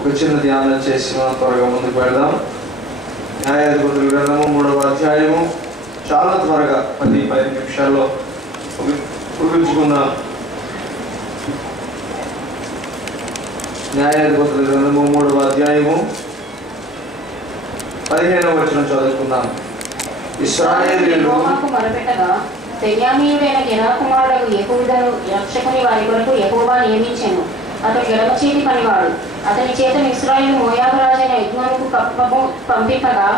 ఒక చిన్న ధ్యానం చేసి మనం త్వరగా ముందుకు వెళ్దాం. న్యాయాధిపతుల గ్రంథము 3వ అధ్యాయము చాలా త్వరగా 10-15 నిమిషాల్లో ముగించుకుందాం. న్యాయాధిపతుల గ్రంథము 3వ అధ్యాయము 15వ వచనం చదువుకుందాం. ఇశ్రాయేలీయులు మొరపెట్టగా బెన్యామీయుడైన గెరా కుమారుడు యెహూదను రక్షకుని వారి కొరకు యెహోవా నియమించెను. అతడు ఎడమ చేతి పనివాడు. అతని చేత ఇశ్రాయేలు మోయాబు రాజైన యెగ్లోనుకు కప్పము పంపింపగా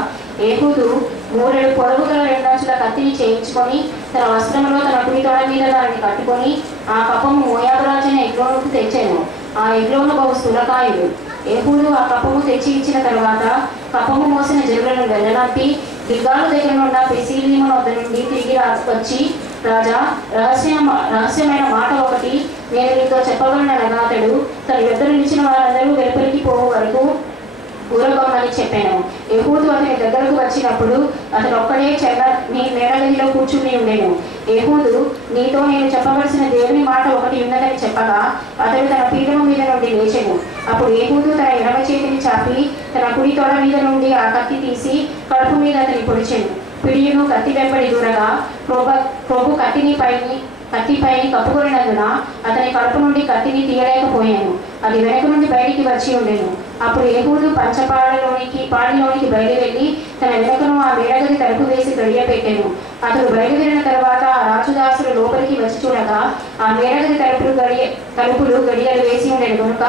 ఏహూదు 3 పొడవు గల 2 అంచుల కత్తిని చేయించుకొని తన వస్త్రంలో తన కుడి తొడ మీద దానిని కట్టుకొని ఆ కప్పము మోయాబు రాజైన యెగ్లోనుకు తెచ్చాను. ఆ యెగ్లోను బహు స్థూలకాయుడు. ఏహూదు ఆ కప్పము తెచ్చి ఇచ్చిన తరువాత కప్పము మోసిన జనులను వెళ్ళనంపి గిల్గాలు దగ్గర ఉన్న పెసీలీము వద్ద నుండి తిరిగి వచ్చి, రాజా, రహస్యమైన మాట ఒకటి నేను నీతో చెప్పగలనగా అతడు తన యొద్ద నిలిచిన వారందరూ వెలుపలికి పోవు వరకు ఊరగొమ్మని చెప్పాను. ఏహూదు అతని దగ్గరకు వచ్చినప్పుడు అతను ఒక్కడే మేడగదిలో కూర్చుని ఉండేను. ఏహూదు, నీతో నేను చెప్పవలసిన దేవుని మాట ఒకటి ఉన్నదని చెప్పగా అతడు తన పీఠము మీద నుండి లేచెను. అప్పుడు ఏహూదు తన ఎడమ చేతిని చాపి తన కుడి తొడ మీద నుండి ఆ కత్తి తీసి కడుపు మీద అతని పొడిచెను. పిడియును కత్తి వెంబడి దూరగా ప్రభు కత్తిపైని కప్పుకొనినందున అతని కడుపు నుండి కత్తిని తీయలేకపోయాను. అది వెనక నుండి బయటికి వచ్చి ఉండేను. అప్పుడు ఏహూదు పాడిలోనికి బయలువెళ్ళి తన వెనకను ఆ మేడగది తలుపు వేసి గడియ పెట్టాను. అతడు బయలుదేరిన తర్వాత ఆ రాజుదాసులు లోపలికి వచ్చి చూడగా ఆ మేడగది తలుపులు గడియలు వేసి ఉండేది కనుక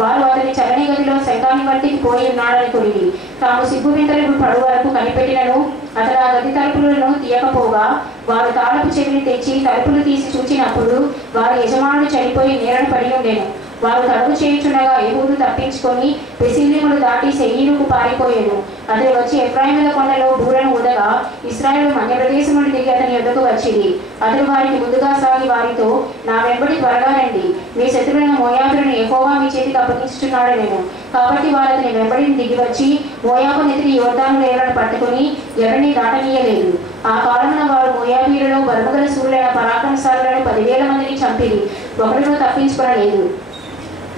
వారు అతని చలని గదిలో శంఖాన్ని వంటికి పోయి ఉన్నాడని కొలిగి తాము సిగ్గు వింతలు పడు వరకు కనిపెట్టినను అతడు ఆ గది తలుపులను తీయకపోగా వారు తాళపు చెవిని తెచ్చి తలుపులు తీసి చూచినప్పుడు వారి యజమానుడు చనిపోయి నేరను పడి ఉండేను. వారు తలుపు చేయించుండగా ఏహూదు తప్పించుకొని పెసీలీములు దాటి సెయీరుకు పారిపోయాను. అతడు వచ్చి ఎఫ్రాయిముల కొండలో బూరను ఊదగా ఇశ్రాయేలు మధ్యప్రదేశం నుండి దిగి అతని యొద్దకు వచ్చింది. అతడు వారికి ముందుగా సాగి వారితో, నా వెంబడి త్వరగా రండి, మీ శత్రువైన మోయాబులను యెహోవా మీ చేతికి అప్పగించుచున్నాడు నేను. కాబట్టి వారు అతని వెంబడిని దిగి వచ్చి మోయాబు నెత్తిని యోర్దాను నేలను పట్టుకుని ఎవరిని దాటనీయలేదు. ఆ కాలమున వారు మోయాబీయులలో బలముగల శూరులైన పరాక్రమశాలులను 10,000 మందిని చంపిరి, ఒకరిను తప్పించుకోలేదు.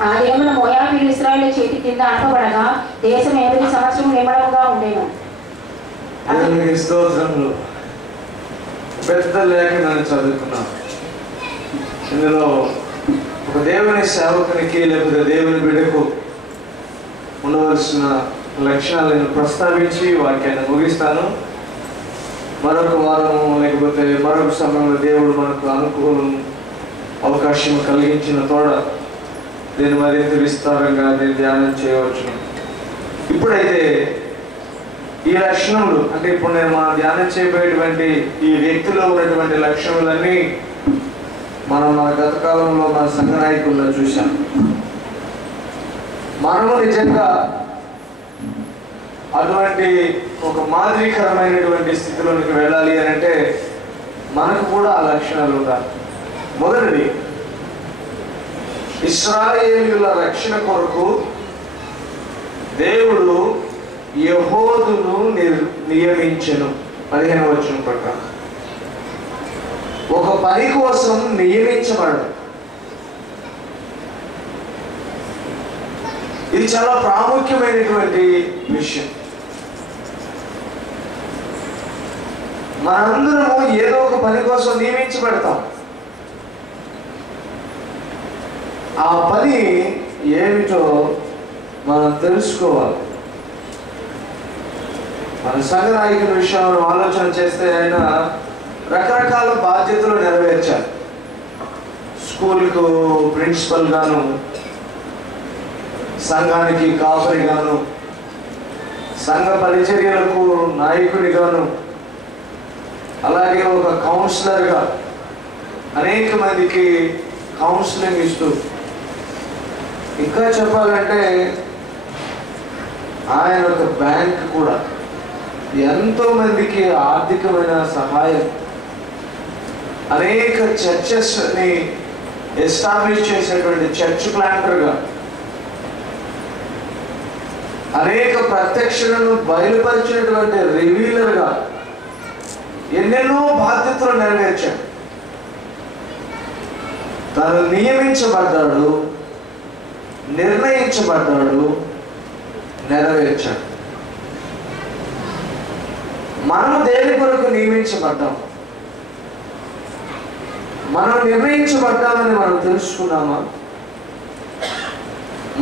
ఆ దినమున మోయాబీయులు ఇశ్రాయేలు చేతి కింద అనపబడగా దేశం 8 సంవత్సరము నిమ్మడముగా ఉండేను. పెద్ద లేఖనాన్ని చదువుకున్నాం. ఇందులో ఒక దేవుని సేవకునికి లేకపోతే దేవుని బిడ్డకు ఉండవలసిన లక్షణాలను ప్రస్తావించి వాక్యాన్ని ముగిస్తాను. మరొక వారము లేకపోతే మరొక సమయంలో దేవుడు మనకు అనుకూలం అవకాశం కలిగించిన తోడ దీన్ని మరింత విస్తారంగా ధ్యానం చేయవచ్చు. ఇప్పుడైతే ఈ లక్షణములు అంటే ఇప్పుడు నేను మనం ధ్యానం చేయబోయేటువంటి ఈ వ్యక్తిలో ఉన్నటువంటి లక్షణములన్నీ మనం మన గత కాలంలో మన సంఘ నాయకుల్లో చూసాం. మనము నిజంగా అటువంటి ఒక మాదిరికరమైనటువంటి స్థితిలోనికి వెళ్ళాలి అని అంటే మనకు కూడా ఆ లక్షణాలు ఉండాలి. మొదటిది, ఇశ్రాయేలీయుల రక్షణ కొరకు దేవుడు యెహోదును నియమించెను. 15వ వచనం ప్రకారం ఒక పని కోసం నియమించబడు. ఇది చాలా ప్రాముఖ్యమైనటువంటి విషయం. మనందరము ఏదో ఒక పని కోసం నియమించబడతాం. ఆ పని ఏమిటో మనం తెలుసుకోవాలి. మన సంఘ నాయకుల విషయంలో ఆలోచన చేస్తే ఆయన రకరకాల బాధ్యతలు నెరవేర్చారు. స్కూల్కు ప్రిన్సిపల్ గాను, సంఘానికి కాపరి గాను, సంఘ పరిచర్యలకు నాయకుడిగాను, అలాగే ఒక కౌన్సిలర్గా అనేక మందికి కౌన్సిలింగ్ ఇస్తూ, ఇంకా చెప్పాలంటే ఆయన ఒక బ్యాంక్ కూడా ఎంతో మందికి ఆర్థికమైన సహాయం, అనేక చర్చెస్ని ఎస్టాబ్లిష్ చేసేటువంటి చర్చ్ ప్లాంటర్గా, అనేక ప్రత్యక్షలను బయలుపరిచినటువంటి రివీలర్గా ఎన్నెన్నో బాధ్యతలు నెరవేర్చాడు. తను నియమించబడ్డాడు, నిర్ణయించబడ్డాడు, నెరవేర్చాడు. మనము దేని కొరకు నియమించబడ్డాం, మనం నిర్ణయించబడ్డామని మనం తెలుసుకున్నామా?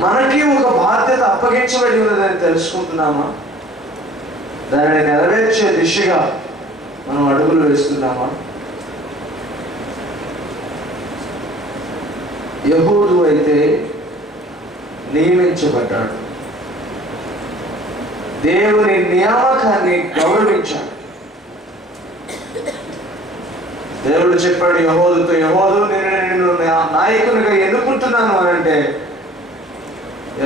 మనకి ఒక బాధ్యత అప్పగించబడి ఉన్నదని తెలుసుకుంటున్నామా? దానిని నెరవేర్చే దిశగా మనం అడుగులు వేస్తున్నామా? యెహూదు అయితే నియమించబడ్డాడు, దేవుని నియామకాన్ని గౌరవించాడు. దేవుడు చెప్పాడు యెహూదుతో, యెహూదు నేను నాయకునిగా ఎన్నుకుంటున్నాను అని అంటే,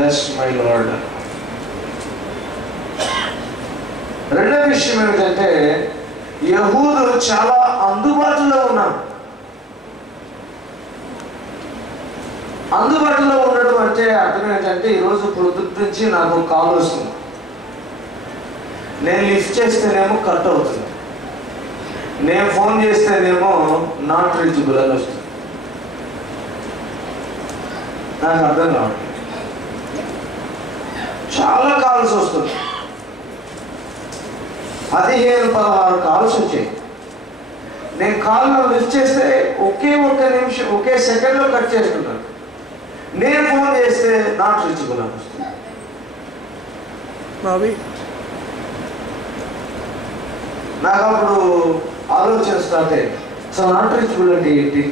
ఎస్ మై లార్డ్. రెండో విషయం ఏమిటంటే, యెహూదు చాలా అందుబాటులో ఉన్నాడు. అందుబాటులో ఉండడం అంటే అర్థం ఏంటంటే, ఈరోజు పొద్దుటి నుంచి నాకు కాల్ వస్తుంది, నేను లిఫ్ట్ చేస్తేనేమో కట్ అవుతుంది, నేను ఫోన్ చేస్తేనేమో నాట్ రీచబుల్ అని వస్తుంది. నాకు అర్థం కావట్లేదు. చాలా కాల్స్ వస్తుంది, 15-16 కాల్స్ వచ్చాయి. నేను కాల్ లిఫ్ట్ చేస్తే ఒకే ఒక్క నిమిషం, ఒకే సెకండ్లో కట్ చేసుకుంటాను. నేను ఫోన్ చేస్తే నాట్ రీచబుల్ అని వస్తుంది. నాకు అప్పుడు ఆలోచన స్టార్ట్ అయ్యింది, అసలు నాట్ రీచబుల్ అంటే ఏంటి?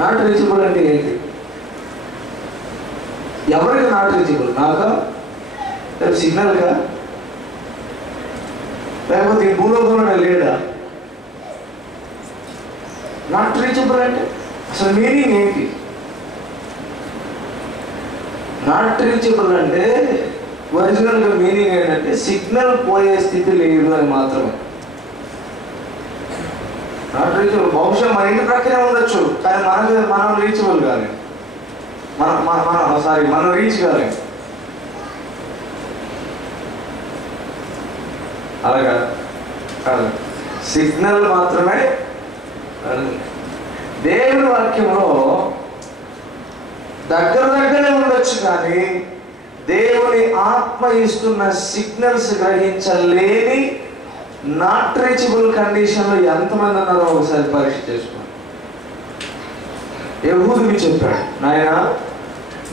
నాట్ రీచబుల్ అంటే ఏంటి? ఎవరికి నాట్ రీచబుల్? నాకా? సిగ్నల్గా? లేకపోతే ఈ భూలోకంలో లేడా? నాట్ రీచబుల్ అంటే అసలు మీనింగ్ ఏంటి? నాట్ రీచబుల్ అంటే ఒరిజినల్గా మీనింగ్ ఏంటంటే సిగ్నల్ పోయే స్థితి లేదు అని మాత్రమే. నాట్ రీచబుల్ బహుశా మన ఇంటి ప్రక్కనే ఉండొచ్చు, కానీ మనం రీచబుల్ కాలేదు, మనం రీచ్ కాలేదు. అలాగా కాదు, సిగ్నల్ మాత్రమే. దేవుని వాక్యంలో దగ్గరే ఉండొచ్చు, కానీ దేవుని ఆత్మ ఇస్తున్న సిగ్నల్స్ గ్రహించలేని నాట్ రీచబుల్ కండిషన్లో ఎంతమంది ఉన్నారో ఒకసారి పరీక్ష చేసుకోండి. యెహూదుకి చెప్పాడు, నాయన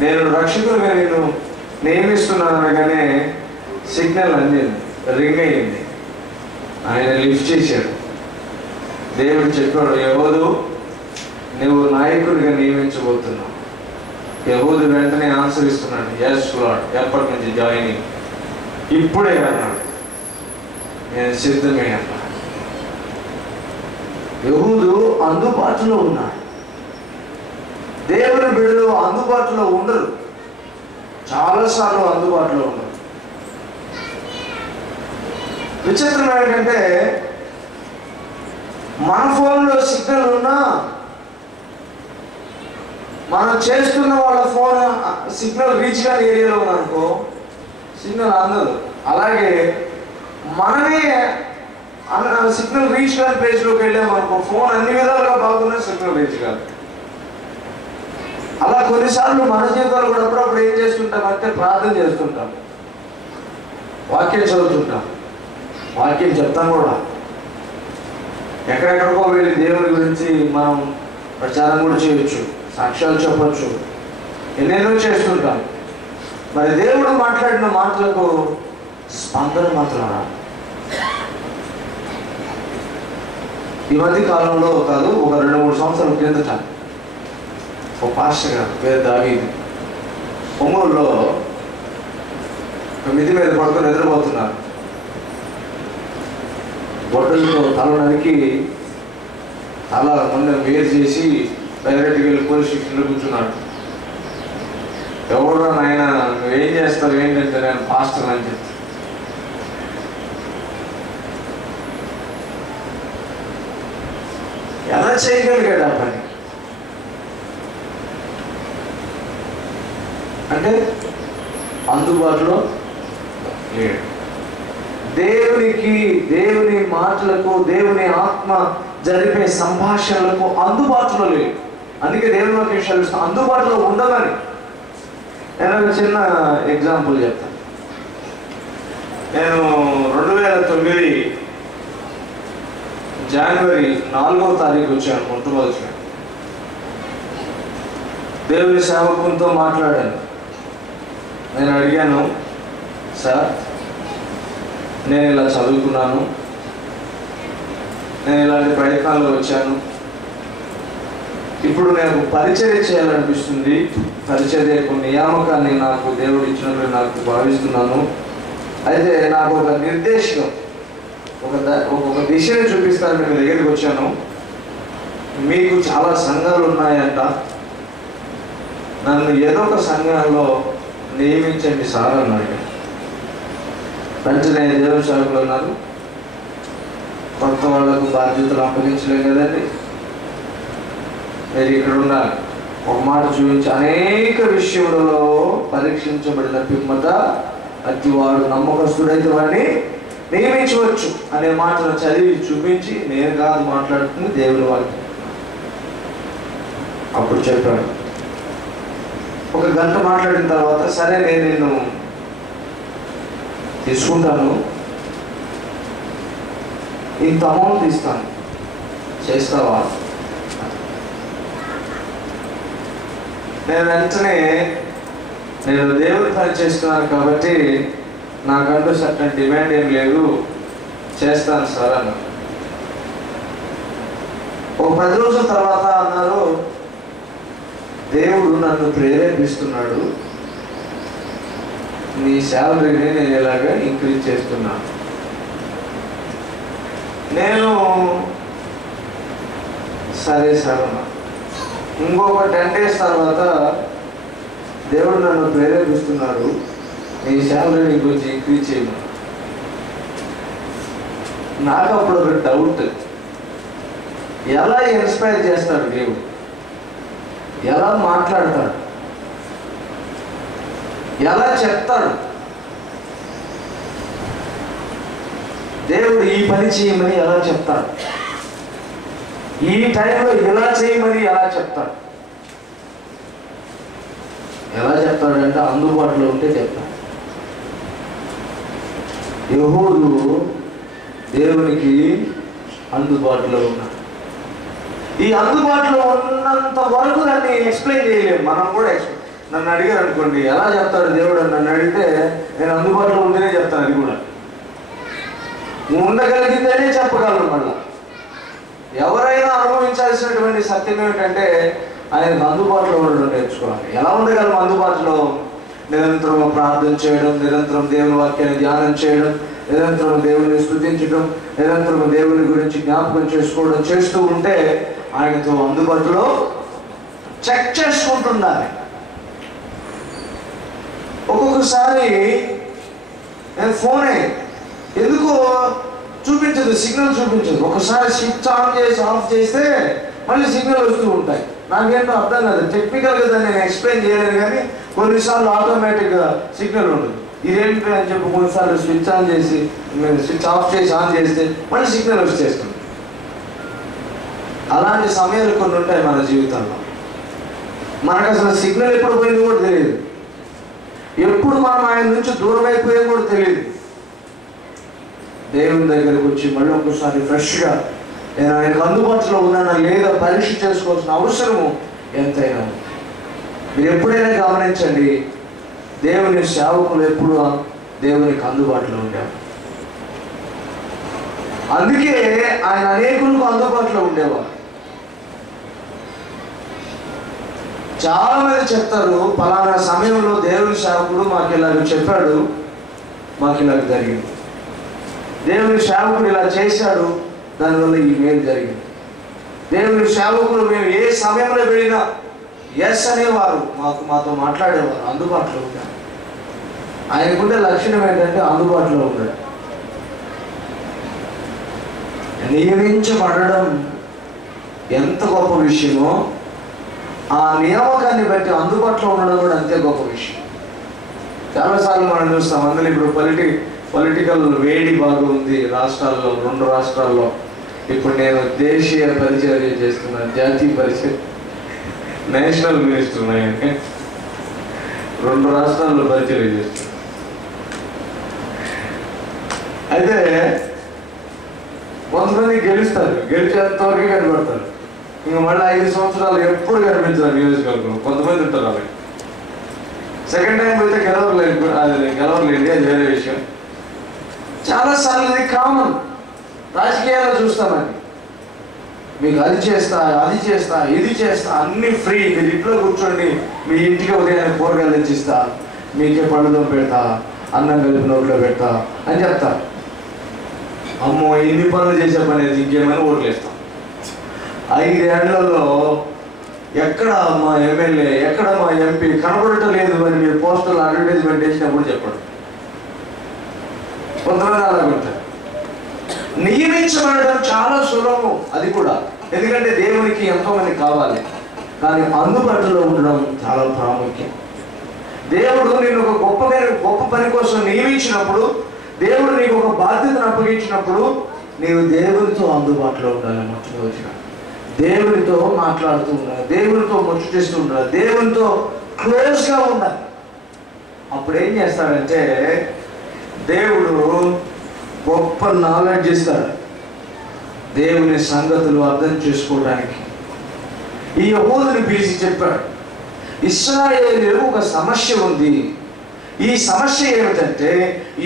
నేను రక్షకులుగా నేను నియమిస్తున్నాను అనగానే సిగ్నల్ అందింది, రింగ్ అయ్యింది, ఆయన లిఫ్ట్ చేశాడు. దేవుడు చెప్పాడు, యెహూదు నువ్వు నాయకుడిగా నియమించబోతున్నావు. యెహూదు వెంటనే ఆన్సర్ ఇస్తున్నాడు, ఎస్ లార్డ్, ఎప్పటి నుంచి జాయినింగ్? ఇప్పుడే అన్నాడు, నేను సిద్ధమే అన్నాడు. యెహూదు అందుబాటులో ఉన్నాడు. దేవుని బిడ్డలు అందుబాటులో ఉండరు, చాలాసార్లు అందుబాటులో ఉండరు. విచిత్రం ఏంటంటే, మన ఫోన్లో సిగ్నల్ ఉన్నా మనం చేస్తున్న వాళ్ళ ఫోన్ సిగ్నల్ రీచ్ కాని ఏరియాలో ఉందనుకో సిగ్నల్ అందదు. అలాగే మనమే సిగ్నల్ రీచ్ కాని ప్లేస్లోకి వెళ్ళామనుకో ఫోన్ అన్ని విధాలుగా బాగున్నా సిగ్నల్ రీచ్ కాదు. అలా కొన్నిసార్లు మన జీవితాలు కూడా అప్పుడప్పుడు ఏం చేస్తుంటామంటే ప్రార్థన చేస్తుంటాం, వాక్యం చదువుతుంటాం, వాక్యం చెప్తాను కూడా, ఎక్కడెక్కడికో వెళ్ళి దేవుని గురించి మనం ప్రచారం కూడా చేయొచ్చు, సాక్ష్యాలు చెప్పచ్చు, ఎన్నెన్నో చేస్తుంటాం. మరి దేవుడు మాట్లాడిన మాటలకు స్పందన మాత్రం రాదు. ఈ మధ్య కాలంలో కాదు, ఒక 2-3 సంవత్సరాల కిందట ఒక పాస్టర్ గారు పేరు దావీదు ఒంగోలులో మిద్ది మీద పడుకొని నిద్రపోతున్నారు. గొడ్డలతో తల నరికి తల మొన్న వేరు చేసి డైరెక్ట్గా వెళ్ళి పోలీస్ స్టేషన్లో కూర్చున్నాడు. ఎవరు నాయన నువ్వేం చేస్తావు ఏంటంటే నేను పాస్టర్ అని చెప్తాను. ఎలా చేయగలిగాడు ఆ పని? అంటే అందుబాటులో లేడు. దేవునికి, దేవుని మాటలకు, దేవుని ఆత్మ జరిపే సంభాషణలకు అందుబాటులో లేడు. అందుకే దేవుని వాక్యం సెలవిస్తాం అందుబాటులో ఉండమని. నేను ఒక చిన్న ఎగ్జాంపుల్ చెప్తాను. నేను 2009 జనవరి 4వ తారీఖు వచ్చాను. మొట్టమొదటి దేవుని సేవకునితో మాట్లాడాను. నేను అడిగాను, సార్ నేను ఇలా చదువుకున్నాను, నేను ఇలాంటి ప్రయత్నాల్లో వచ్చాను, ఇప్పుడు నాకు పరిచర్య చేయాలనిపిస్తుంది, పరిచర్య నియామకాన్ని నాకు దేవుడు ఇచ్చినట్లు నాకు భావిస్తున్నాను. అయితే నాకు ఒక నిర్దేశం, ఒక దిశని చూపిస్తానని మీ దగ్గరికి వచ్చాను. మీకు చాలా సంఘాలు ఉన్నాయంట, నన్ను ఏదో ఒక సంఘంలో నియమించండి సార్ అన్నాడు. వెంటనే దేవుని సేవకులు ఉన్నారు, కొత్త వాళ్ళకు బాధ్యతలు అప్పగించలేం కదండి, మీరు ఇక్కడ ఉన్నారు, ఒక మాట చూపించి అనేక విషయములలో పరీక్షించబడిన పిమ్మట అతి వాడు నమ్మకస్తుడైతే వాడిని నియమించవచ్చు అనే మాటను చదివి చూపించి, నేను కాదు మాట్లాడుతుంది దేవుని వాక్యం. అప్పుడు చెప్పాడు. ఒక గంట మాట్లాడిన తర్వాత, సరే నేను నిన్ను తీసుకుంటాను, ఇంత అమౌంట్ ఇస్తాను, చేస్తావా? నేను వెంటనే నేను దేవుడి పని చేస్తున్నాను కాబట్టి నాకంటూ సర్టన్ డిమాండ్ ఏం లేదు, చేస్తాను సార్ అన్న. ఒక 10 రోజుల తర్వాత అన్నారు, దేవుడు నన్ను ప్రేరేపిస్తున్నాడు, నీ శాలరీని నేను ఇలాగా ఇంక్రీజ్ చేస్తున్నాను. నేను సరే సార్ అన్నా. ఇంకొక 10 days తర్వాత దేవుడు నన్ను ప్రేరేపిస్తున్నాడు, నీ శాలరీని కొంచెం ఇంక్రీజ్ చేయమని. నాకు అప్పుడు ఒక డౌట్, ఎలా ఇన్స్పైర్ చేస్తాడు దేవుడు, ఎలా మాట్లాడతాడు, ఎలా చెప్తాడు? దేవుడు ఈ పని చేయమని ఎలా చెప్తాడు, ఈ టైంలో ఇలా చేయమని ఎలా చెప్తాడు? ఎలా చెప్తాడంటే అందుబాటులో ఉంటే చెప్తాడు. యెహోవా దేవునికి అందుబాటులో ఉన్నాడు. ఈ అందుబాటులో ఉన్నంత వరకు దాన్ని ఎక్స్ప్లెయిన్ చేయలేము. మనం కూడా నన్ను అడిగారు అనుకోండి, ఎలా చెప్తాడు దేవుడు అని నన్ను అడిగితే నేను అందుబాటులో ఉంటేనే చెప్తాను. అది కూడా ఉండగలిగితేనే చెప్పగలను. మళ్ళా ఎవరైనా అనుభవించాల్సినటువంటి సత్యం ఏమిటంటే ఆయనకు అందుబాటులో ఉండడం నేర్చుకోవాలి. ఎలా ఉండగలం అందుబాటులో? నిరంతరం ప్రార్థన చేయడం, నిరంతరం దేవుని వాక్యాన్ని ధ్యానం చేయడం, నిరంతరం దేవుని స్తుతించడం, నిరంతరం దేవుని గురించి జ్ఞాపకం చేసుకోవడం చేస్తూ ఉంటే ఆయనతో అందుబాటులో చెక్ చేసుకుంటున్నారు. ఒక్కొక్కసారి నేను ఫోనే ఎందుకో చూపించదు, సిగ్నల్ చూపించదు. ఒకసారి స్విచ్ ఆన్ చేసి ఆఫ్ చేస్తే మళ్ళీ సిగ్నల్ వస్తూ ఉంటాయి. నాకేంటో అర్థం కాదు, టెక్నికల్గా దాన్ని నేను ఎక్స్ప్లెయిన్ చేయలేను, కానీ కొన్నిసార్లు ఆటోమేటిక్గా సిగ్నల్ ఉండదు. ఇదేంటి అని చెప్పి కొన్నిసార్లు స్విచ్ ఆన్ చేసి స్విచ్ ఆఫ్ చేసి ఆన్ చేస్తే మళ్ళీ సిగ్నల్ వచ్చేస్తుంది. అలాంటి సమయాలు కొన్ని ఉంటాయి మన జీవితంలో. మనకు అసలు సిగ్నల్ ఎప్పుడు పోయింది కూడా తెలియదు, ఎప్పుడు మనం ఆయన నుంచి దూరం అయిపోయేది కూడా తెలియదు. దేవుని దగ్గరకు వచ్చి మళ్ళీ ఒక్కసారి ఫ్రెష్గా నేను ఆయనకు అందుబాటులో ఉన్నానా లేదా పరీక్ష చేసుకోవాల్సిన అవసరము ఎంతైనా. మీరు ఎప్పుడైనా గమనించండి, దేవుని సేవకులు ఎప్పుడు దేవునికి అందుబాటులో ఉండేవారు. అందుకే ఆయన అనేకులకు అందుబాటులో ఉండేవారు. చాలా మంది చెప్తారు, పలానా సమయంలో దేవుని సేవకుడు మాకు ఇలాగ చెప్పాడు, మాకు ఇలాగ జరిగింది, దేవుని సేవకుడు ఇలా చేశాడు, దానివల్ల ఈ మేలు జరిగింది. దేవుని సేవకులు మేము ఏ సమయంలో వెళ్ళినా ఎస్ అనేవారు, మాతో మాట్లాడేవారు, అందుబాటులో ఉంటారు. ఆయనకుండే లక్షణం ఏంటంటే అందుబాటులో ఉంటాడు. నియమించబడడం ఎంత గొప్ప విషయమో ఆ నియామకాన్ని బట్టి అందుబాటులో ఉండడం కూడా అంతే గొప్ప విషయం. చాలాసార్లు మనం చూస్తాం, అందులో ఇప్పుడు పొలిటికల్ వేడి బాగా ఉంది రాష్ట్రాల్లో, 2 రాష్ట్రాల్లో. ఇప్పుడు నేను దేశీయ పరిచర్య చేస్తున్నాను, జాతీయ పరిచర్య. నేషనల్ మినిస్టర్ ఉన్నాయని 2 రాష్ట్రాల్లో పరిచయం చేస్తారు. అయితే కొంతమంది గెలుస్తారు, గెలిచేంత వరకే కనబడతారు. ఇంకా మళ్ళీ 5 సంవత్సరాలు ఎప్పుడు కనిపించారు నియోజకవర్గం. కొంతమంది ఉంటారు అవి. సెకండ్ టైం అయితే గెలవలేండి, అది వేరే విషయం. చాలాసార్లు ఇది కామన్, రాజకీయాల్లో చూస్తామని. మీకు అది చేస్తా, ఇది చేస్తా, అన్ని ఫ్రీ, మీరు ఇంట్లో కూర్చోండి, మీ ఇంటికి ఉదయాన్నే కూరగాయలు తెచ్చిస్తా, మీకే పళ్ళతో పెడతా, అన్నం కలిపి నోట్లో పెడతా అని చెప్తా. అమ్మో ఇన్ని పనులు చేసే పని ఇంకేమైనా ఓట్లేస్తాం. 5 ఏళ్లలో ఎక్కడ మా ఎమ్మెల్యే, ఎక్కడ మా ఎంపీ కనబడటం లేదు అని మీరు పోస్టర్లు అడ్వర్టైజ్మెంట్ చేసినప్పుడు చెప్పండి. కొంతమంది అలాగుంటారు. నియమించబడడం చాలా సులభం, అది కూడా. ఎందుకంటే దేవునికి ఎంతోమంది కావాలి, కానీ అందుబాటులో ఉండడం చాలా ప్రాముఖ్యం. దేవుడు నేను ఒక గొప్ప పని కోసం నియమించినప్పుడు, దేవుడు నీకు ఒక బాధ్యతను అప్పగించినప్పుడు, నీవు దేవునితో అందుబాటులో ఉండాలి. మొట్టమొదటిగా దేవునితో మాట్లాడుతూ ఉండాలి, దేవునితో ముచ్చటిస్తూ ఉండాలి, దేవునితో క్లోజ్గా ఉండాలి. అప్పుడు ఏం చేస్తాడంటే దేవుడు గొప్ప నాలెడ్జ్ ఇస్తాడు దేవుని సంగతులు అర్థం చేసుకోవడానికి. ఈ యెహోవాను పిలిచి చెప్పాడు, ఇశ్రాయేలీయులకు ఒక సమస్య ఉంది. ఈ సమస్య ఏమిటంటే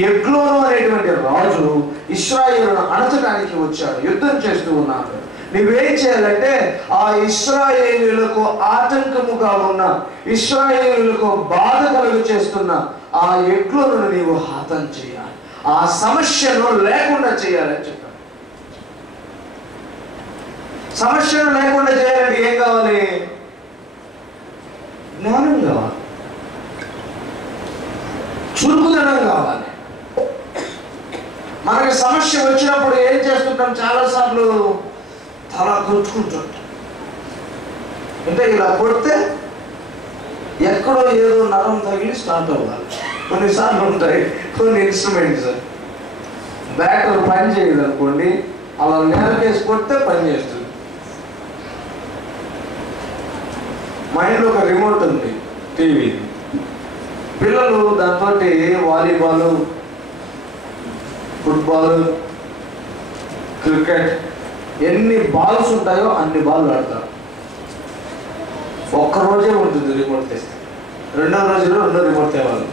ఎగ్లోను అనేటువంటి రాజు ఇశ్రాయేలును అణచడానికి వచ్చాడు, యుద్ధం చేస్తూ ఉన్నాడు. నువ్వేం చేయాలంటే ఆ ఇశ్రాయేలీయులకు ఆటంకముగా ఉన్న, ఇశ్రాయేలీయులకు బాధ కలుగు చేస్తున్న ఆ ఎగ్లోను నీవు హతం చేయాలి, ఆ సమస్యను లేకుండా చేయాలని చెప్పాడు. సమస్యను లేకుండా చేయాలంటే ఏం కావాలి? జ్ఞానం కావాలి, చురుకుదనం కావాలి. మనకి సమస్య వచ్చినప్పుడు ఏం చేస్తుంటాం? చాలాసార్లు తల కొట్టుకుంటుంటాం. అంటే ఇలా కొడితే ఎక్కడో ఏదో నరం తగిలి స్టార్ట్ అవ్వాలి. కొన్నిసార్లు ఉంటాయి కొన్ని ఇన్స్ట్రుమెంట్స్, బ్యాటర్ పని చేయదు అనుకోండి, అలా నేలకేసి కొడితే పని చేస్తుంది. మా ఇంట్లో ఒక రిమోట్ ఉంది, టీవీ. పిల్లలు దాంతో వాలీబాల్, ఫుట్బాల్, క్రికెట్, ఎన్ని బాల్స్ ఉంటాయో అన్ని బాల్ ఆడతారు. ఒక్కరోజే ఉంటుంది రిమోట్ తెస్తే, రెండో రోజులో రెండో రిమోట్ తేవాలి.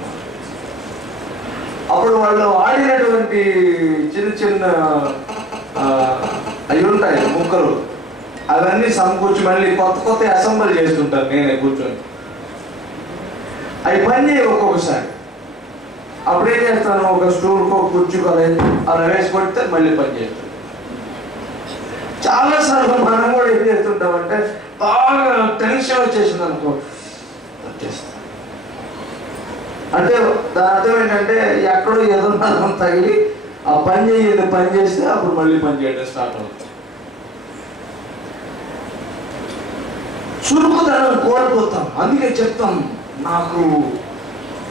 అప్పుడు వాళ్ళు ఆడినటువంటి చిన్న అవి ఉంటాయి ముక్కలు, అవన్నీ సమకూర్చి మళ్ళీ కొత్త అసెంబుల్ చేస్తుంటారు. నేనే కూర్చొని అవి పని చేయ ఒక్కొక్కసారి. అప్పుడేం చేస్తాను, ఒక స్టూల్కో కుర్చీకో అలా వేసి కొడితే మళ్ళీ పని చేస్తాను. చాలాసార్లు మనం కూడా ఏం చేస్తుంటామంటే బాగా టెన్షన్ వచ్చేసింది అనుకో, వచ్చేస్తాం. అంటే దాని అర్థం ఏంటంటే ఎక్కడో ఏదో నరం తగిలి ఆ పని చేస్తే అప్పుడు మళ్ళీ పని చేయడం స్టార్ట్ అవుతుంది. చురుకుదనం కోల్పోతాం. అందుకే చెప్తాం, నాకు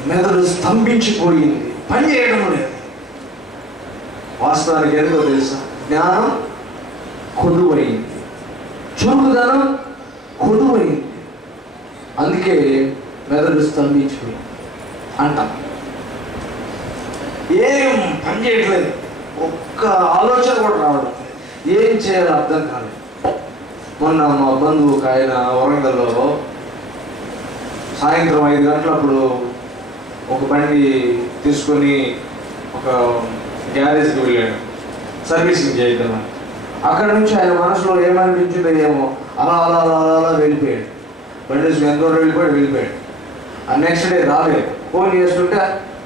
మెదడు స్తంభించిపోయింది, పని చేయడం లేదు. వాస్తవానికి ఎందుకో తెలుసా? జ్ఞానం కొదువైంది, చురుకుదనం కొదువైంది. అందుకే మెదడు స్తంభించిపోయింది అంటాం. ఏం పని చేయట్లేదు, ఒక్క ఆలోచన కూడా రావడం, ఏం చేయాలో అర్థం కాలేదు. మొన్న మా బంధువు ఒక ఆయన వరంగల్లో సాయంత్రం 5 గంటలప్పుడు ఒక బండి తీసుకొని ఒక గ్యారేజ్కి వెళ్ళాడు సర్వీసింగ్ చేయడం. అక్కడ నుంచి ఆయన మనసులో ఏమనిపించిందో ఏమో, అలా అలా అలా అలా వెళ్ళిపోయాడు. బండి తీసుకుని ఎంత దూరం వెళ్ళిపోయాడు. ఆ నెక్స్ట్ డే రాలేదు, ఫోన్ చేస్తుంటే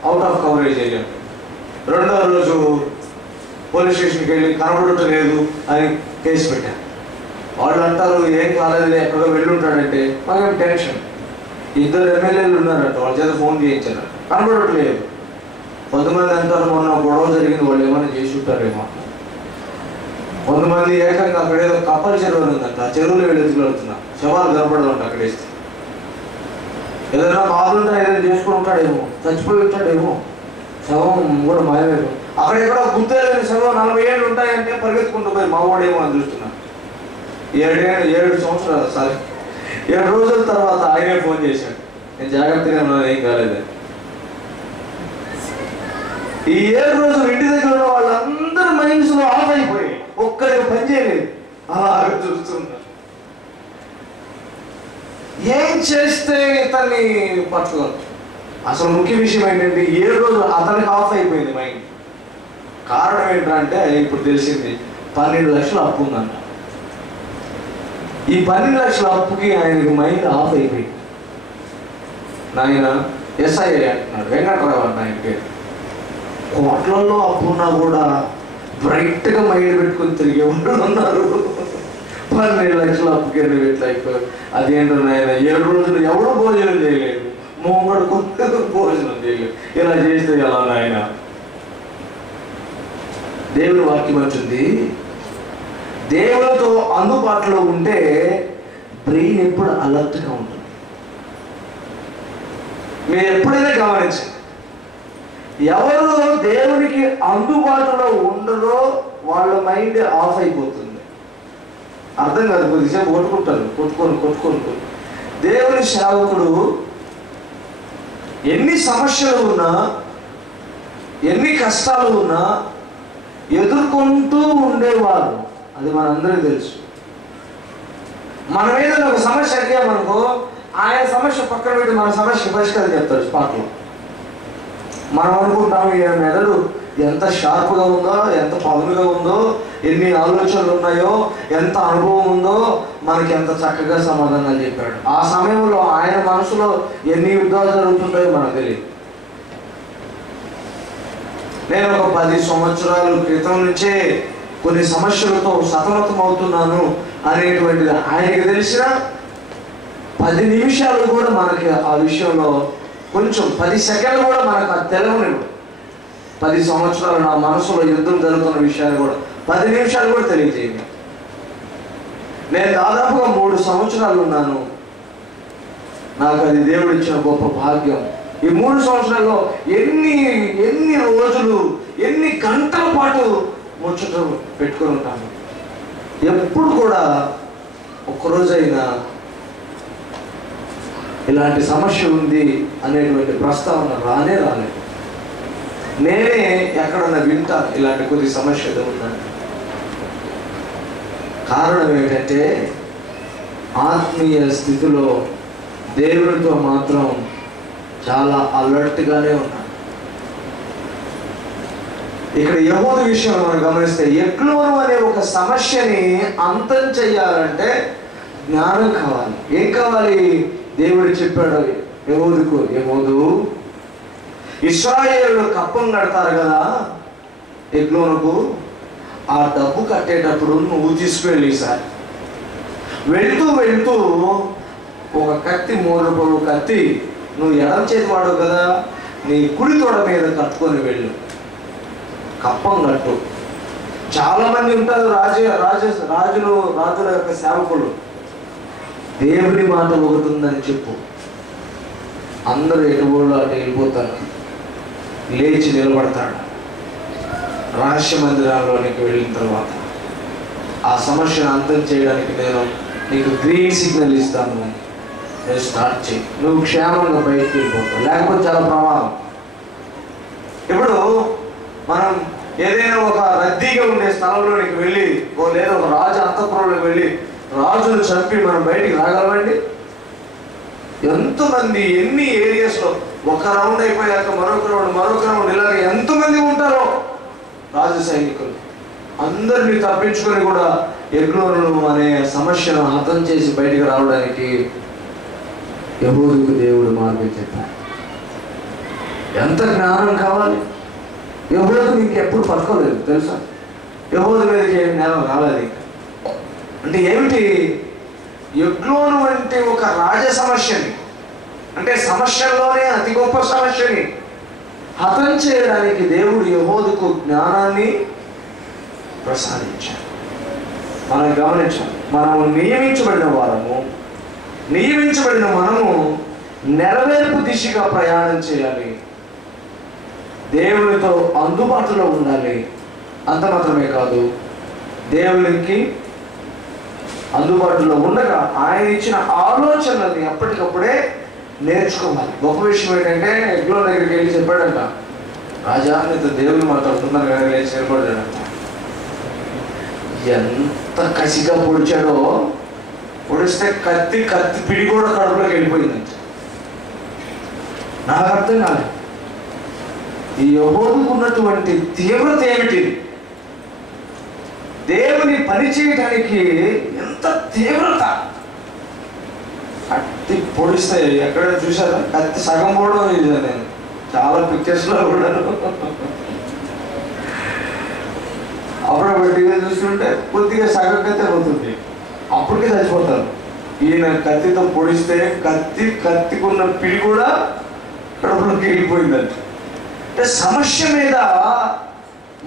అవుట్ ఆఫ్ కవరేజ్ అయ్యాడు. రెండవ రోజు పోలీస్ స్టేషన్కి వెళ్ళి కనబడటం లేదు అని కేసు పెట్టాను. వాళ్ళు అంటారు ఏం కాలేదు, ఎక్కడో వెళ్ళుంటాడంటే. మాకేం టెన్షన్. 2 ఎమ్మెల్యేలు ఉన్నారంట, వాళ్ళ చేత ఫోన్ చేయించారు, కనబడటం లేదు. కొంతమంది అంటారు మొన్న గొడవ జరిగింది, వాళ్ళు ఏమైనా చేసి ఉంటారేమో. కొంతమంది ఏకంగా అక్కడ ఏదో కప్పల చెరువు ఉందంట, ఆ చెరువులో వెళ్ళి ఎదుగుతున్నా, శవాలు కనపడదంట. అక్కడ వేస్తే ఏదైనా బాధుంటా, ఏదైనా చేసుకుని ఉంటాడేమో, చచ్చిపోయి ఉంటాడేమో, శవం కూడా మాయలేదు. అక్కడెక్కడ గుర్తులేని శవం 40 ఏళ్ళు ఉంటాయంటే పరిగెత్తుకుంటూ పోయి మా వాడేమో అని చూస్తున్నా. 7 సంవత్సరాలు, సారీ 7 రోజుల తర్వాత ఆయనే ఫోన్ చేశాడు, నేను జాగ్రత్తగా ఉన్నాను, ఏం కాలేదు. ఈ 7 రోజులు ఇంటి దగ్గర ఉన్న వాళ్ళందరూ మైండ్స్ లో ఆఫ్ అయిపోయి ఒక్కరికి పని చేయలేదు, అలాగే చూస్తున్నారు. ఏం చేస్తే ఇతన్ని పట్టుకోవచ్చు? అసలు ముఖ్య విషయం ఏంటంటే 7 రోజులు అతనికి ఆఫ్ అయిపోయింది మైండ్. కారణం ఏంటంటే ఇప్పుడు తెలిసింది 12 లక్షల అప్పు ఉందంట. ఈ 12 లక్షల అప్పుకి ఆయనకి మైండ్ ఆఫ్ అయిపోయింది. నాయన ఎస్ఐ అంటున్నాడు, వెంకటరావు అంట ఆయన పేరు. కోట్లలో అప్పు ఉన్నా కూడా బ్రైట్గా మైండ్ పెట్టుకుని తిరిగే వాళ్ళు ఉన్నారు. 12 లక్షల అప్పుకి ఎట్లా అయిపోయారు? అదేంటో నాయన 7 రోజులు ఎవడో భోజనం చేయలేదు, మొమ్మడు కొత్త భోజనం చేయలేదు. ఇలా చేస్తే ఎలా నాయన? దేవుని వాక్యం వచ్చింది, దేవునితో అందుబాటులో ఉంటే బ్రెయిన్ ఎప్పుడు అలర్ట్గా ఉంటుంది. మీరు ఎప్పుడైనా గమనించండి, ఎవరు దేవునికి అందుబాటులో ఉండరో వాళ్ళ మైండ్ ఆఫ్ అయిపోతుంది. అర్థం కాదు, కొద్దిసేపు కొట్టుకుంటారు, కొట్టుకొని దేవుని సేవకుడు ఎన్ని సమస్యలు ఉన్నా, ఎన్ని కష్టాలు ఉన్నా ఎదుర్కొంటూ ఉండేవారు. అది మనందరికీ తెలుసు. మనం ఏదైనా ఒక సమస్య అడిగామనుకో, ఆయన సమస్య పక్కన పెట్టి మన సమస్య పరిష్కారం చెప్తారు స్పాట్లో. మనం అనుకుంటాం ఈయన మెదడు ఎంత షార్ప్గా ఉందో, ఎంత పవన్గా ఉందో, ఎన్ని ఆలోచనలు ఉన్నాయో, ఎంత అనుభవం ఉందో, మనకి ఎంత చక్కగా సమాధానాలు చెప్పాడు. ఆ సమయంలో ఆయన మనసులో ఎన్ని యుద్ధాలు జరుగుతుంటాయో మనకు తెలియదు. నేను ఒక 10 సంవత్సరాల క్రితం నుంచే కొన్ని సమస్యలతో సతమతం అవుతున్నాను అనేటువంటిది ఆయనకి తెలిసిన 10 నిమిషాలు కూడా మనకి ఆ విషయంలో కొంచెం 10 సెకండ్లు కూడా మనకు అది తెలవనివ్వదు. 10 సంవత్సరాలు నా మనసులో యుద్ధం జరుగుతున్న విషయాన్ని కూడా 10 నిమిషాలు కూడా తెలియజేయండి. నేను దాదాపుగా 3 సంవత్సరాలు ఉన్నాను. నాకు అది దేవుడు ఇచ్చిన గొప్ప భాగ్యం. ఈ 3 సంవత్సరాల్లో ఎన్ని రోజులు, ఎన్ని గంటల పాటు ముచ్చట పెట్టుకొని ఉంటాను. ఎప్పుడు కూడా ఒక్కరోజైనా ఇలాంటి సమస్య ఉంది అనేటువంటి ప్రస్తావన రాలేదు. నేనే ఎక్కడన్నా వింటాను ఇలాంటి కొద్ది సమస్య ఉందని. కారణం ఏంటంటే ఆత్మీయ స్థితిలో దేవునితో మాత్రం చాలా అలర్ట్గానే ఉన్నాను. ఇక్కడ యెహోవా విషయంలో మనం గమనిస్తే, ఎగ్లోను అనే ఒక సమస్యని అంతం చెయ్యాలంటే జ్ఞానం కావాలి. ఏం కావాలి? దేవుడు చెప్పాడు యెహోవాకు, యెహోవా ఇశ్రాయేలు కప్పం కడతారు కదా ఎగ్లోనుకు, ఆ డబ్బు కట్టేటప్పుడు నువ్వు తీసుకువెళ్ళి సార్ వెళ్తూ ఒక కత్తి, 3 రూపాయలు కత్తి నువ్వు ఎడం చేతి వాడు కదా, నీ కుడి తోడ మీద కట్టుకొని వెళ్ళు, కప్పం కట్టు. చాలామంది ఉంటారు రాజుల యొక్క సేవకులు, దేవుని మాట ఒకటి ఉందని చెప్పు, అందరూ ఎటుబోళ్ళు అటు వెళ్ళిపోతారు. లేచి నిలబడతాడు. రహస్య మందిరాల్లోనికి వెళ్ళిన తర్వాత ఆ సమస్యను అంతం చేయడానికి నేను నీకు గ్రీన్ సిగ్నల్ ఇస్తాను, నేను స్టార్ట్ చేయి, నువ్వు క్షేమంగా బయటికి వెళ్ళిపోతావు, లేకపోతే చాలా ప్రమాదం. ఇప్పుడు మనం ఏదైనా ఒక రద్దీగా ఉండే స్థలంలోనికి వెళ్ళి, లేదా ఒక రాజు అంతఃపురంలోకి వెళ్ళి రాజును చంపి మనం బయటికి రాగలమండి? ఎంతమంది, ఎన్ని ఏరియాస్లో ఒక రౌండ్ అయిపోయాక మరొక రౌండ్ ఇలాగ ఎంతమంది ఉంటారో రాజు సైనికులు. అందరినీ తప్పించుకొని కూడా ఎగ్లోను అనే సమస్యను హతం చేసి బయటికి రావడానికి యెహోవాకు దేవుడు మార్గం చెప్పాడు. ఎంత జ్ఞానం కావాలి! యెహోవాకు ఇంకెప్పుడు పట్టుకోలేదు తెలుసా? యెహోవా మీదకి ఏమి జ్ఞానం రాలేదు. అంటే ఏమిటి? ఎగ్లోను అంటే ఒక రాజ సమస్యని, అంటే సమస్యల్లోనే అతి గొప్ప సమస్యని హతం చేయడానికి దేవుడు యెహోవాకు జ్ఞానాన్ని ప్రసాదించాడు. మనం గమనించాలి, మనము నియమించబడిన మనము నెరవేర్పు దిశగా ప్రయాణం చేయాలి, దేవునితో అందుబాటులో ఉండాలి. అంత మాత్రమే కాదు, దేవునికి అందుబాటులో ఉండగా ఆయన ఇచ్చిన ఆలోచనల్ని అప్పటికప్పుడే నేర్చుకోవాలి. గొప్ప విషయం ఏంటంటే ఎగ్లోన్ దగ్గరికి వెళ్ళి చెప్పాడంట, రాజా నీతో దేవుని మాట్లాడుతున్నాను కానీ లేచి నిలబడ్డాడంట. ఎంత కసిగా పొడిచాడో, పొడిస్తే కత్తి పిడి కూడా కడుపులోకి వెళ్ళిపోయిందంట. నాకు అర్థం కాదు ఈ యెహోవాకు ఉన్నటువంటి తీవ్రత ఏమిటి, దేవుని పని చేయడానికి ఎంత తీవ్రత. కత్తి పొడిస్తే ఎక్కడైనా చూసారా? కత్తి సగం పోవడం చూసాను నేను చాలా పిక్చర్స్లో కూడా. అప్పుడప్పుడు టీవీ చూస్తుంటే కొద్దిగా సగం కత్తే పోతుంది, అప్పటికే చచ్చిపోతారు. ఈయన కత్తితో పొడిస్తే కత్తికున్న పిడి కూడా కడుపులోకి వెళ్ళిపోయిందంట. అంటే సమస్య మీద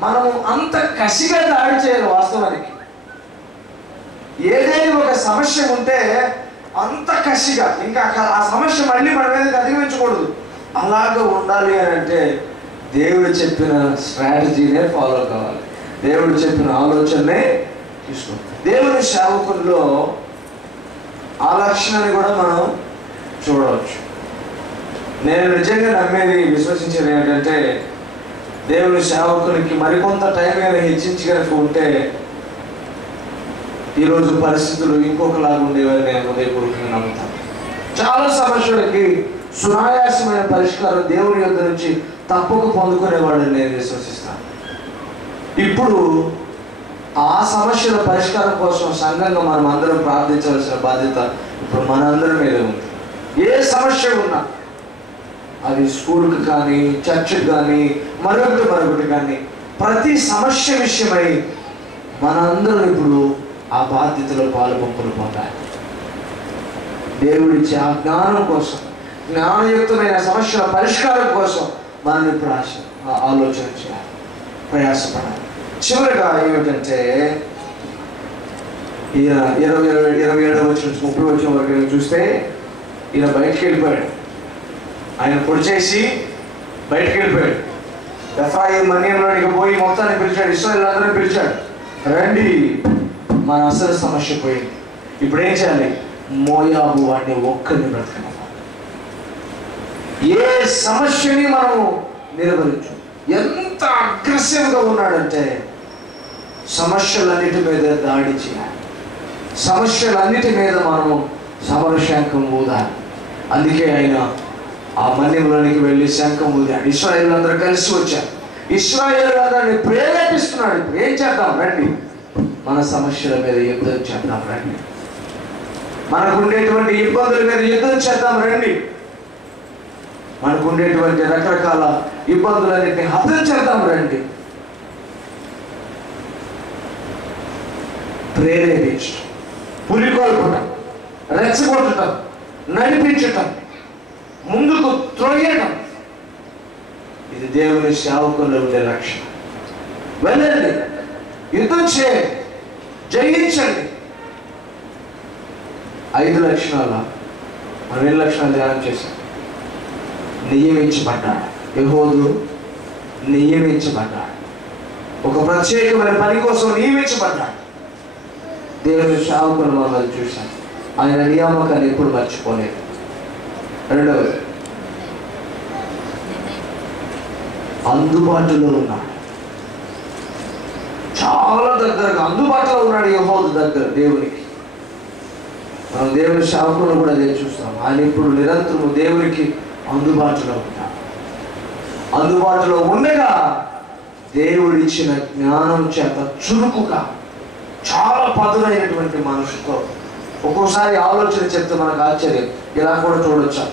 మనం అంత కసిగా దాడి చేయాలి. వాస్తవానికి ఏదైనా ఒక సమస్య ఉంటే అంత కసిగా, ఇంకా ఆ సమస్య మళ్ళీ మన మీద అధిగమించకూడదు. అలాగా ఉండాలి అని అంటే దేవుడు చెప్పిన స్ట్రాటజీనే ఫాలో కావాలి, దేవుడు చెప్పిన ఆలోచననే తీసుకోవాలి. దేవుని సేవకుల్లో ఆ లక్షణాన్ని కూడా మనం చూడవచ్చు. నేను నిజంగా నమ్మేది, విశ్వసించేది ఏంటంటే దేవుని సేవకునికి మరికొంత టైం కానీ హెచ్చించి కనుక ఉంటే ఈరోజు పరిస్థితులు ఇంకొకలాగా ఉండేవని నేను హృదయపూర్వకంగా నమ్ముతాను. చాలా సమస్యలకి సునాయాసమైన పరిష్కారం దేవుని యొద్ద నుంచి తప్పక పొందుకునేవాడని నేను విశ్వసిస్తాను. ఇప్పుడు ఆ సమస్యల పరిష్కారం కోసం సంఘంగా మనం అందరం ప్రార్థించవలసిన బాధ్యత ఇప్పుడు మనందరి మీద ఉంది. ఏ సమస్య ఉన్నా అది స్కూల్కి కానీ, చర్చ్కి కానీ, మరొకటి కానీ, ప్రతి సమస్య విషయమై మనందరం ఇప్పుడు ఆ బాధ్యతలో పాలుపంపులు పొందాలి. దేవుడిచ్చే ఆ జ్ఞానం కోసం, జ్ఞానయుక్తమైన సమస్యల పరిష్కారం కోసం మనం ఇప్పుడు ఆలోచన చేయాలి, ప్రయాసపడాలి. చివరిగా ఏమిటంటే ఈయన 27 వచ్చిన 30 వచ్చిన వరకు చూస్తే ఈయన బయటికి వెళ్ళిపోయాడు. ఆయన పొడి చేసి బయటికి వెళ్ళిపోయాడు. ఎఫ్రాయిం మన్యంలోనికి పోయి మొత్తాన్ని పిలిచాడు, ఇశ్రాయేలులందరినీ పిలిచాడు, రండి మన అసలు సమస్య పోయింది, ఇప్పుడు ఏం చేయాలి? మోయాబు వాడిని ఒక్కరిని బ్రతకనివ్వాలి. ఏ సమస్యని మనం నిలబడించు. ఎంత అగ్రెసివ్గా ఉన్నాడంటే సమస్యలన్నిటి మీద దాడి చేయాలి, సమస్యలన్నిటి మీద మనము సమరశంఖం ఊదాలి. అందుకే ఆయన ఆ మన్యంలోనికి వెళ్ళి శంఖం ఊదాడు. ఇశ్రాయేలులందరూ కలిసి వచ్చారు, ఇశ్రాయేలులందరినీ ప్రేరేపిస్తున్నాడు. ఇప్పుడు ఏం చేద్దాం? రండి మన సమస్యల మీద యుద్ధం చేద్దాం రండి, మనకు ఉండేటువంటి ఇబ్బందుల మీద యుద్ధం చేద్దాం రండి, మనకు ఉండేటువంటి రకరకాల ఇబ్బందులన్నింటినీ హతం చేద్దాం రండి. ప్రేరేపించటం, పులికొల్పటం, రెచ్చగొట్టడం, నడిపించటం, ముందుకు త్రోయటం, ఇది దేవుని సేవకుల్లో ఉండే లక్షణం. వెళ్ళండి, యుద్ధం చేయండి, జయించండి. 5 లక్షణాల మనం 2 లక్షణాలు ధ్యానం చేశాం. నియమించబడ్డాడు, యెహోవా నియమించబడ్డాడు, ఒక ప్రత్యేకమైన పని కోసం నియమించబడ్డాడు. దేవుని సేవకులు మనం చూశాం, ఆయన నియామకాన్ని ఎప్పుడు మర్చిపోలేదు. రెండవది, అందుబాటులో ఉన్నాడు, చాలా దగ్గరగా అందుబాటులో ఉన్నాడు యెహోవా దగ్గర దేవునికి. మనం దేవుని సేవకులు కూడా అదే చూస్తాం, ఆయన ఇప్పుడు నిరంతరము దేవునికి అందుబాటులో ఉంటాడు. అందుబాటులో ఉండగా దేవుడిచ్చిన జ్ఞానం చేత చురుకుగా, చాలా పదునైనటువంటి మనసుతో, ఒక్కోసారి ఆలోచన చెప్తే మనకు ఆశ్చర్యం, ఇలా కూడా చూడొచ్చా?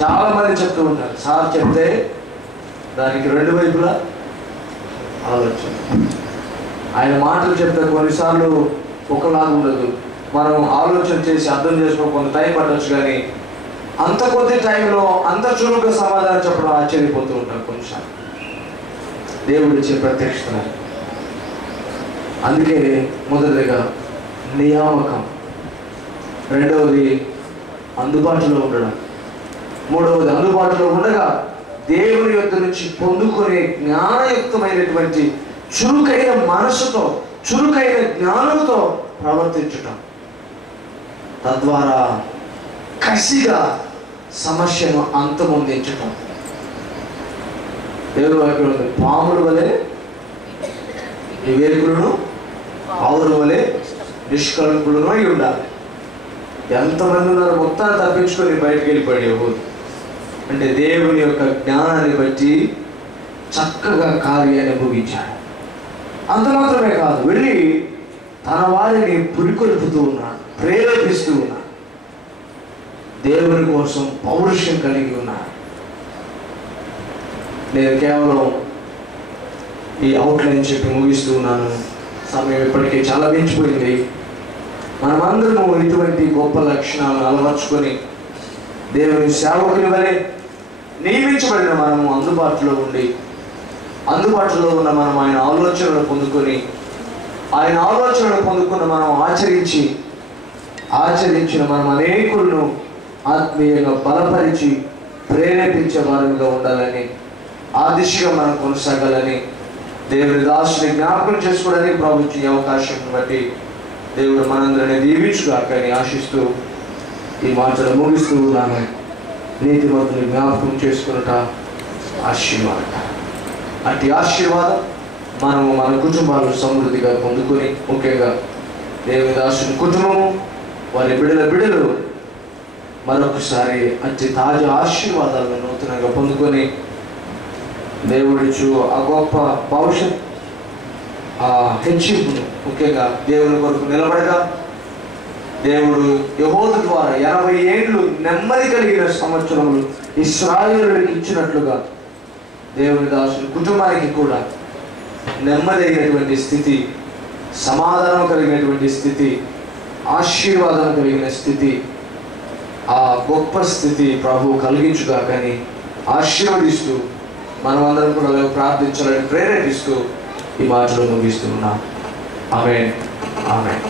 చాలా మంది చెప్తూ ఉంటారు, సార్ చెప్తే దానికి 2 వైపులా ఆలోచన. ఆయన మాటలు చెప్తే కొన్నిసార్లు ఒకలాగా ఉండదు, మనం ఆలోచన చేసి అర్థం చేసుకో కొంత టైం పట్టవచ్చు, కానీ అంత కొద్ది టైంలో అంత చురుగ్గా సమాధానం చెప్పడం ఆశ్చర్యపోతూ ఉంటాం కొన్నిసార్లు. దేవుడిచ్చే ప్రత్యక్షత. అందుకే మొదటిగా నియామకం, రెండవది అందుబాటులో ఉండడం, మూడవది అందుబాటులో ఉండగా దేవుని యొద్ద నుంచి పొందుకునే జ్ఞానయుక్తమైనటువంటి చురుకైన మనసుతో, చురుకైన జ్ఞానంతో ప్రవర్తించటం. తద్వారా కసిగా సమస్యను అంతమొందించటం. దేవుడు వాక్యం ఉంది, పాముల వలె వివేకులను ఆవుల వలె నిష్కళంకులను అయి ఉండాలి. ఎంతమంది ఉన్నారు మొత్తాన్ని తప్పించుకొని బయటకు వెళ్ళిపోయాడు. అంటే దేవుని యొక్క జ్ఞానాన్ని బట్టి చక్కగా కార్యాన్ని ముగించాడు. అంత మాత్రమే కాదు, వెళ్ళి తన వారిని పురికొల్పుతూ ఉన్నాడు, ప్రేరేపిస్తూ ఉన్నాడు, దేవుని కోసం పౌరుషం కలిగి ఉన్నాడు. నేను కేవలం ఈ అవుట్లైన్ చెప్పి ముగిస్తూ ఉన్నాను. సమయం ఇప్పటికీ చాలా మించిపోయింది. మనమందరము ఇటువంటి గొప్ప లక్షణాలను అలవర్చుకొని దేవుని సేవకుని వలె నియమించబడిన మనము అందుబాటులో ఉండి, అందుబాటులో ఉన్న మనం ఆయన ఆలోచనలు పొందుకొని, ఆయన ఆలోచనలు పొందుకున్న మనం ఆచరించిన మనం అనేకులను ఆత్మీయంగా బలపరిచి ప్రేరేపించే వారిగా ఉండాలని, ఆ దిశగా మనం కొనసాగాలని దేవుని దాసుని జ్ఞాపకం చేసుకోవడానికి ప్రభుత్వ అవకాశం బట్టి దేవుడు మనందరినీ దీవించుగాకని ఆశిస్తూ ఈ మాటలు ముగిస్తూ ఉన్నాను. నీతిమంతుని జ్ఞాపకం చేసుకున్నట ఆశీర్వాదం. అట్టి ఆశీర్వాదం మనము మన కుటుంబాలను సమృద్ధిగా పొందుకొని, ముఖ్యంగా దేవుని దాసుని కుటుంబము వారి బిడ్డలు మరొకసారి అతి తాజా ఆశీర్వాదాలను నూతనంగా పొందుకొని దేవుడిచ్చు ఆ గొప్ప భవిష్యత్ ఆ హెచ్చింపును, ముఖ్యంగా దేవుని కొరకు నిలబడగా దేవుడు యెహోవా ద్వారా 80 ఏళ్ళు నెమ్మది కలిగిన సంవత్సరములు ఇశ్రాయేలులకు ఇచ్చినట్లుగా దేవుని దాసుని కుటుంబానికి కూడా నెమ్మది అయినటువంటి స్థితి, సమాధానం కలిగినటువంటి స్థితి, ఆశీర్వాదం కలిగిన స్థితి, ఆ గొప్ప స్థితి ప్రభు కలిగించుగా కానీ ఆశీర్వదిస్తూ మనమందరం కూడా ప్రార్థించాలని ప్రేరేపిస్తూ ఈ మాటలు ముగిస్తున్నాం. ఆమేన్. ఆమేన్.